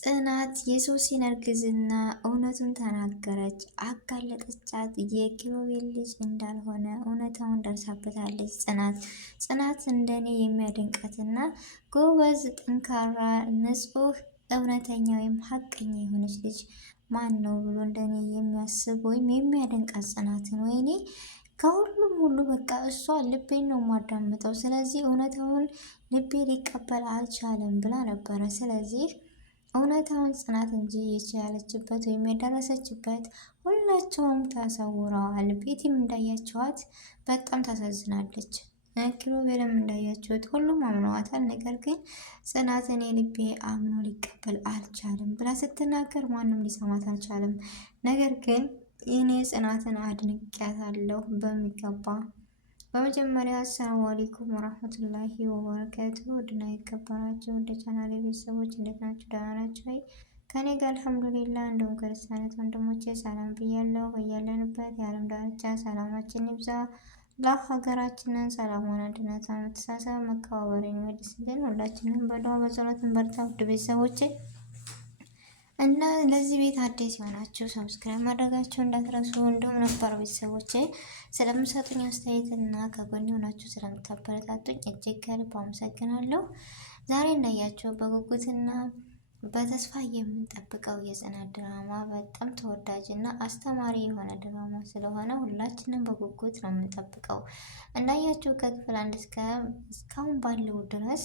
ጽናት የሶሲን እርግዝና እውነቱን ተናገረች፣ አጋለጠቻት። የኪሩቤል ልጅ እንዳልሆነ እውነታውን ደርሳበታለች። ጽናት እንደኔ የሚያደንቃትና ጎበዝ፣ ጠንካራ፣ ንጹህ፣ እውነተኛ ወይም ሀቀኛ የሆነች ልጅ ማን ነው ብሎ እንደኔ የሚያስብ ወይም የሚያደንቃት ጽናትን ወይኔ ከሁሉም ሁሉ በቃ እሷ ልቤን ነው የማዳምጠው። ስለዚህ እውነታውን ልቤ ሊቀበል አልቻለም ብላ ነበረ። ስለዚህ እውነታውን ጽናት እንጂ የቻለችበት ወይም የደረሰችበት ሁላቸውም ተሰውረዋል። ቤቲም እንዳያቸዋት በጣም ታሳዝናለች። ኪሩቤልም እንዳያቸውት ሁሉም አምነዋታል። ነገር ግን ጽናት እኔ ልቤ አምኖ ሊቀበል አልቻለም ብላ ስትናገር ማንም ሊሰማት አልቻለም። ነገር ግን እኔ ጽናትን አድንቄያታለሁ በሚገባ። በመጀመሪያ አሰላሙ አለይኩም ወራህመቱላሂ ወበረካቱ። ውድና የተከበራችሁ ወደ ቻናሌ ቤተሰቦች እንዴት ናችሁ? ደህና ናችሁ ወይ? ከኔ ጋር አልሐምዱሊላህ። እንደውም ክርስቲያኖች ወንድሞቼ ሰላም ብያለሁ። በያለንበት የዓለም ዳርቻ ሰላማችን ይብዛ። ለሀገራችንን ሰላም ሆነ አንድነት፣ መተሳሰብ፣ መከባበርን ይመልስልን። ሁላችንም በዱዓ በጸሎት እንበርታ። ውድ ቤተሰቦቼ እና ለዚህ ቤት አዲስ የሆናችሁ ሰብስክራይብ ማድረጋችሁ እንዳትረሱ። እንዲሁም ነባር ቤተሰቦቼ ስለምሰጡኝ አስተያየት እና ከጎን ሆናችሁ ስለምታበረታቱኝ እጅግ ከልብ አመሰግናለሁ። ዛሬ እንዳያችሁ በጉጉትና በተስፋ የምንጠብቀው የጽናት ድራማ በጣም ተወዳጅ እና አስተማሪ የሆነ ድራማ ስለሆነ ሁላችንም በጉጉት ነው የምንጠብቀው። እንዳያችሁ ከክፍል 1 እስካሁን ባለው ድረስ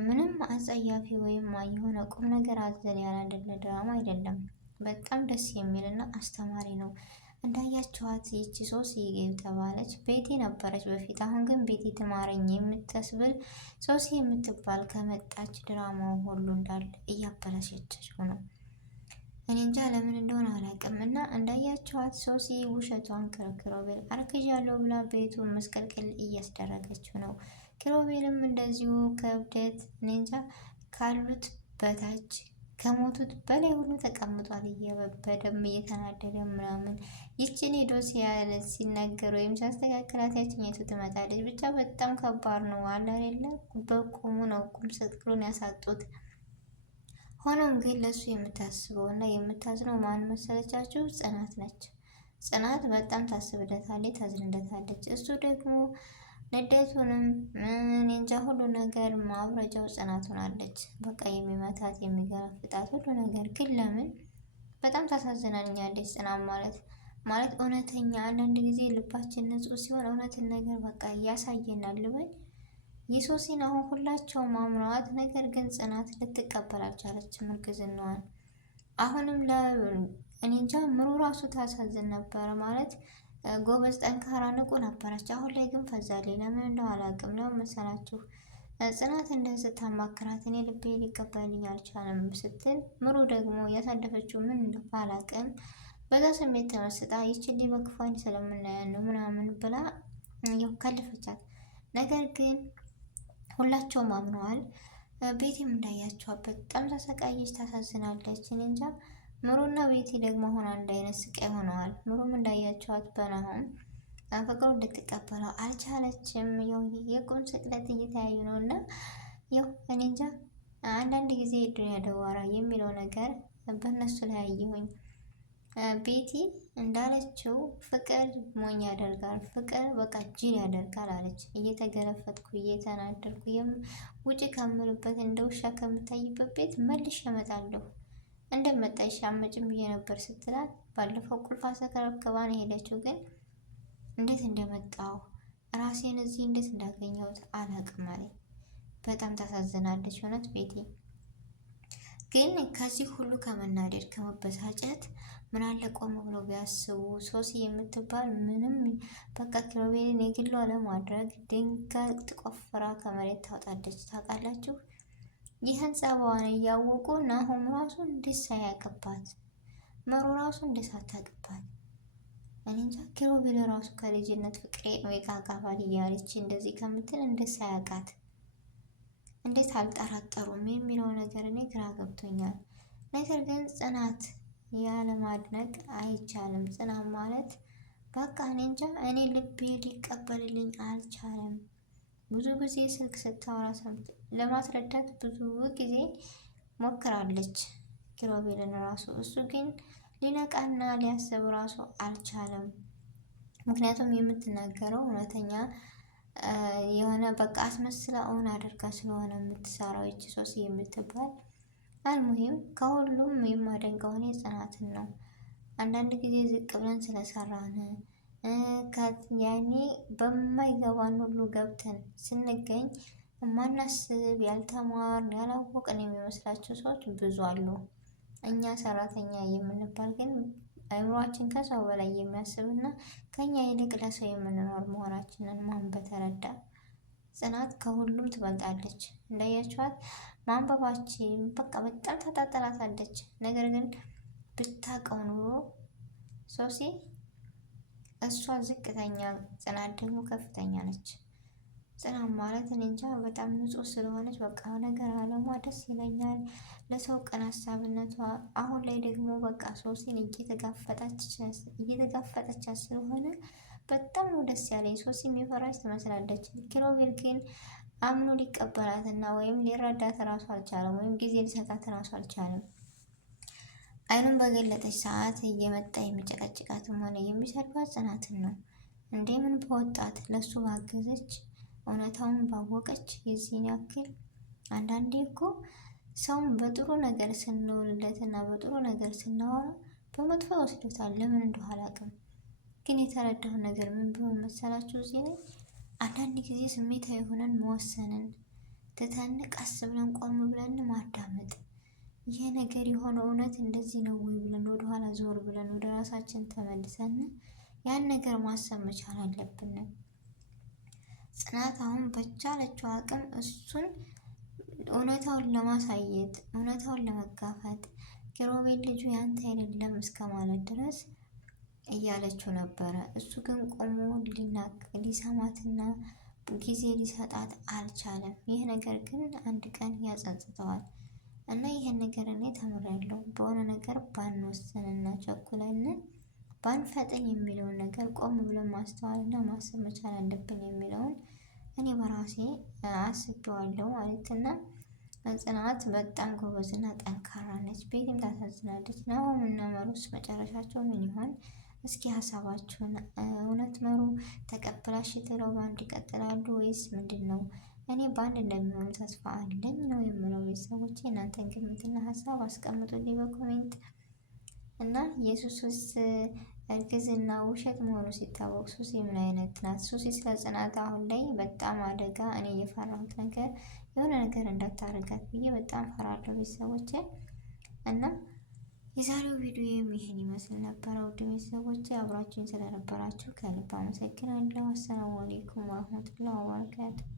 ምንም አጸያፊ ወይም የሆነ ቁም ነገር አዘል ያላደለ ድራማ አይደለም። በጣም ደስ የሚል እና አስተማሪ ነው። እንዳያችኋት ይቺ ሶሲ የተባለች ቤቲ ነበረች በፊት። አሁን ግን ቤቲ ትማረኝ የምትስብል ሶሲ የምትባል ከመጣች ድራማው ሁሉ እንዳለ እያበላሸችው ነው። እኔ እንጃ ለምን እንደሆነ አላውቅም። እና እንዳያችኋት ሶሲ ውሸቷን ኪሩቤል አርግዣለሁ ብላ ቤቱን መስቀልቅል እያስደረገችው ነው። ኪሩቤልም እንደዚሁ ከብደት እንጃ ካሉት በታች ከሞቱት በላይ ሁሉ ተቀምጧል። በደም እየተናደደ ምናምን ይችን ሄዶ ሲናገር ወይም ሲያስተካክላት ያችኛቱ ትመጣለች። ብቻ በጣም ከባድ ነው አለ አይደለ? በቁሙ ነው ቁም ስቅሉን ያሳጡት። ሆኖም ግን ለሱ የምታስበው እና የምታዝነው ማን መሰለቻችሁ? ጽናት ነች። ጽናት በጣም ታስብለታለች፣ ታዝንለታለች። እሱ ደግሞ ንዴቱንም እንጃ ሁሉ ነገር ማውረጃው ጽናት ሆናለች። በቃ የሚመታት የሚገረፍጣት ሁሉ ነገር። ግን ለምን በጣም ታሳዝናኛለች ጽናት ማለት እውነተኛ። አንዳንድ ጊዜ ልባችን ንጹህ ሲሆን እውነትን ነገር በቃ እያሳየናል ልበል። የሶሲን አሁን ሁላቸውም አምነዋት፣ ነገር ግን ጽናት ልትቀበል አልቻለችም እርግዝናዋን። አሁንም እኔ እንጃ ምሩ ራሱ ታሳዝን ነበረ ማለት ጎበዝ፣ ጠንካራ፣ ንቁ ነበረች። አሁን ላይ ግን ፈዛለች። ለምን እንደው አላውቅም። ነው መሰላችሁ ጽናት እንደዚህ ታማክራት እኔ ልቤ ሊቀበልኝ አልቻለም ስትል፣ ምሩ ደግሞ ያሳለፈችው ምን እንደው አላውቅም። በዛ ስሜት ተመስጣ ይችል በክፋኝ ስለምናያን ነው ምናምን ብላ ያው ከልፈቻት። ነገር ግን ሁላቸውም አምነዋል። ቤቲም እንዳያቸዋት በጣም ተሰቃየች፣ ታሳዝናለች። እኔ እንጃ ምሩና ቤቲ ደግሞ አሁን አንድ አይነት ስቃይ ሆነዋል። ምሩም እንዳያቸዋት በናሆም ፍቅሩ እንድትቀበለው አልቻለችም። ያው የቁም ስቅለት እየተያዩ ነው እና ያው እኔ እንጃ አንዳንድ ጊዜ ዱንያ ደዋራ የሚለው ነገር በእነሱ ላይ አየሁኝ። ቤቲ እንዳለችው ፍቅር ሞኝ ያደርጋል፣ ፍቅር በቃ ጅል ያደርጋል አለች። እየተገለፈጥኩ እየተናደድኩ ውጭ ከምልበት እንደ ውሻ ከምታይበት ቤት መልሼ እመጣለሁ እንደመጣሽ አመጭም ብዬ ነበር ስትላት፣ ባለፈው ቁልፍ አስረክባ ነው የሄደችው። ግን እንዴት እንደመጣው ራሴን እዚህ እንዴት እንዳገኘሁት አላውቅም አለኝ። በጣም ታሳዝናለች እውነት ቤቲ። ግን ከዚህ ሁሉ ከመናደድ ከመበሳጨት ምን አለ ቆም ብሎ ቢያስቡ። ሶሲ የምትባል ምንም በቃ ኪሩቤልን የግሏ ለማድረግ ድንጋይ ትቆፍራ ከመሬት ታወጣለች። ታውቃላችሁ? ይህን ጸባዋን እያወቁ ናሆም ራሱ እንዴት ሳያውቅባት፣ መሩ ራሱ እንዴት ሳታውቅባት፣ እኔ እንጃ ኪሩቤል ራሱ ከልጅነት ፍቅሬ ወይ ካካፋል እያለች እንደዚህ ከምትል እንዴት ሳያውቃት፣ እንዴት አልጠራጠሩም የሚለው ነገር እኔ ግራ ገብቶኛል። ነገር ግን ጽናት ያለማድነቅ አይቻልም። ጽናት ማለት በቃ እኔ እንጃ እኔ ልቤ ሊቀበልልኝ አልቻለም። ብዙ ጊዜ ስልክ ስታወራ ለማስረዳት ብዙ ጊዜ ሞክራለች። ኪሮቤልን ራሱ። እሱ ግን ሊነቃና ሊያስብ ራሱ አልቻለም። ምክንያቱም የምትናገረው እውነተኛ የሆነ በቃ አስመስላ እውን አድርጋ ስለሆነ የምትሰራው ይቺ ሶሲ የምትባል። አልሙሂም ከሁሉም የማደንቀው እኔ ጽናትን ነው። አንዳንድ ጊዜ ዝቅ ብለን ስለሰራን ያኔ በማይገባን ሁሉ ገብተን ስንገኝ ማናስብ ያልተማርን ያላወቅን የሚመስላቸው ሰዎች ብዙ አሉ። እኛ ሰራተኛ የምንባል ግን አእምሯችን ከሰው በላይ የሚያስብና ከኛ ይልቅ ለሰው የምንኖር መሆናችንን ማን በተረዳ። ጽናት ከሁሉም ትበልጣለች። እንዳያችኋት ማንበባችን በቃ በጣም ታጣጥላታለች። ነገር ግን ብታውቀው ኑሮ ሶሲ እሷ ዝቅተኛ፣ ጽናት ደግሞ ከፍተኛ ነች። ጽናት ማለት እኔ እንጃ በጣም ንጹህ ስለሆነች በቃ ነገር አለሟ ደስ ይለኛል። ለሰው ቀን ሀሳብነቷ አሁን ላይ ደግሞ በቃ ሶሲን እየተጋፈጠቻት ስለሆነ በጣም ነው ደስ ያለኝ። ሶሲ የሚፈራች ትመስላለች። ኪሮቤል ግን አምኖ ሊቀበላትና ወይም ሊረዳት እራሱ አልቻለም፣ ወይም ጊዜ ሊሰጣት እራሱ አልቻለም። አይኑን በገለጠች ሰዓት እየመጣ የሚጨቀጭቃትም ሆነ የሚሰድባት ጽናትን ነው። እንደምን በወጣት ለሱ ባገዘች እውነታውን ባወቀች የዚህን ያክል። አንዳንዴ እኮ ሰውን በጥሩ ነገር ስንውልለት እና በጥሩ ነገር ስናወራ በመጥፎ ወስዶታል። ለምን እንደሆነ አላውቅም። ግን የተረዳውን ነገር ምን ቢሆን መሰላችሁ? እዚህ ላይ አንዳንድ ጊዜ ስሜታዊ ሆነን መወሰንን ትተን ቀስ ብለን ቆም ብለን ማዳመጥ። ይሄ ነገር የሆነው እውነት እንደዚህ ነው ወይ ብለን ወደኋላ ዞር ብለን ወደ ራሳችን ተመልሰን ያን ነገር ማሰብ መቻል አለብን። ጽናት አሁን በቻለችው አቅም እሱን እውነታውን ለማሳየት እውነታውን ለመጋፈጥ ኪሮቤል ልጁ ያንተ አይደለም እስከ ማለት ድረስ እያለችው ነበረ። እሱ ግን ቆሞ ሊሰማትና ጊዜ ሊሰጣት አልቻለም። ይህ ነገር ግን አንድ ቀን ያጸጽተዋል። እና ይህን ነገር እኔ ተምሬያለሁ። በሆነ ነገር ባንወስንና ቸኩለን ባንፈጥን የሚለውን ነገር ቆም ብለን ማስተዋልና ማሰብ መቻል አለብን የሚለውን እኔ በራሴ አስቤዋለሁ ማለትና ጽናት በጣም ጎበዝና ጠንካራ ነች። ቤትም ታሳዝናለች። ናሆም እና መሩስ መጨረሻቸው ምን ይሆን? እስኪ ሀሳባችሁን እውነት መሩ ተቀብላሽ ትለው በአንድ ይቀጥላሉ ወይስ ምንድን ነው? እኔ በአንድ እንደሚሆኑ ተስፋ አለኝ ነው የምለው። ቤተሰቦቼ እናንተን ግምትና ሀሳብ አስቀምጡልኝ በኮሜንት። እና የሱስ እርግዝና ውሸት መሆኑ ሲታወቅ ሱሲ ምን አይነት ናት? ሱሲ ስለ ጽናት አሁን ላይ በጣም አደጋ። እኔ እየፈራሁት ነገር የሆነ ነገር እንዳታረጋት ብዬ በጣም ፈራለሁ ቤተሰቦቼ። እና የዛሬው ቪዲዮ ይህን ይመስል ነበረ። ውድ ቤተሰቦቼ አብራችሁኝ ስለነበራችሁ ከልብ አመሰግናለሁ። አሰላሙ አሌይኩም ወረህመቱላሂ ወበረካቱህ።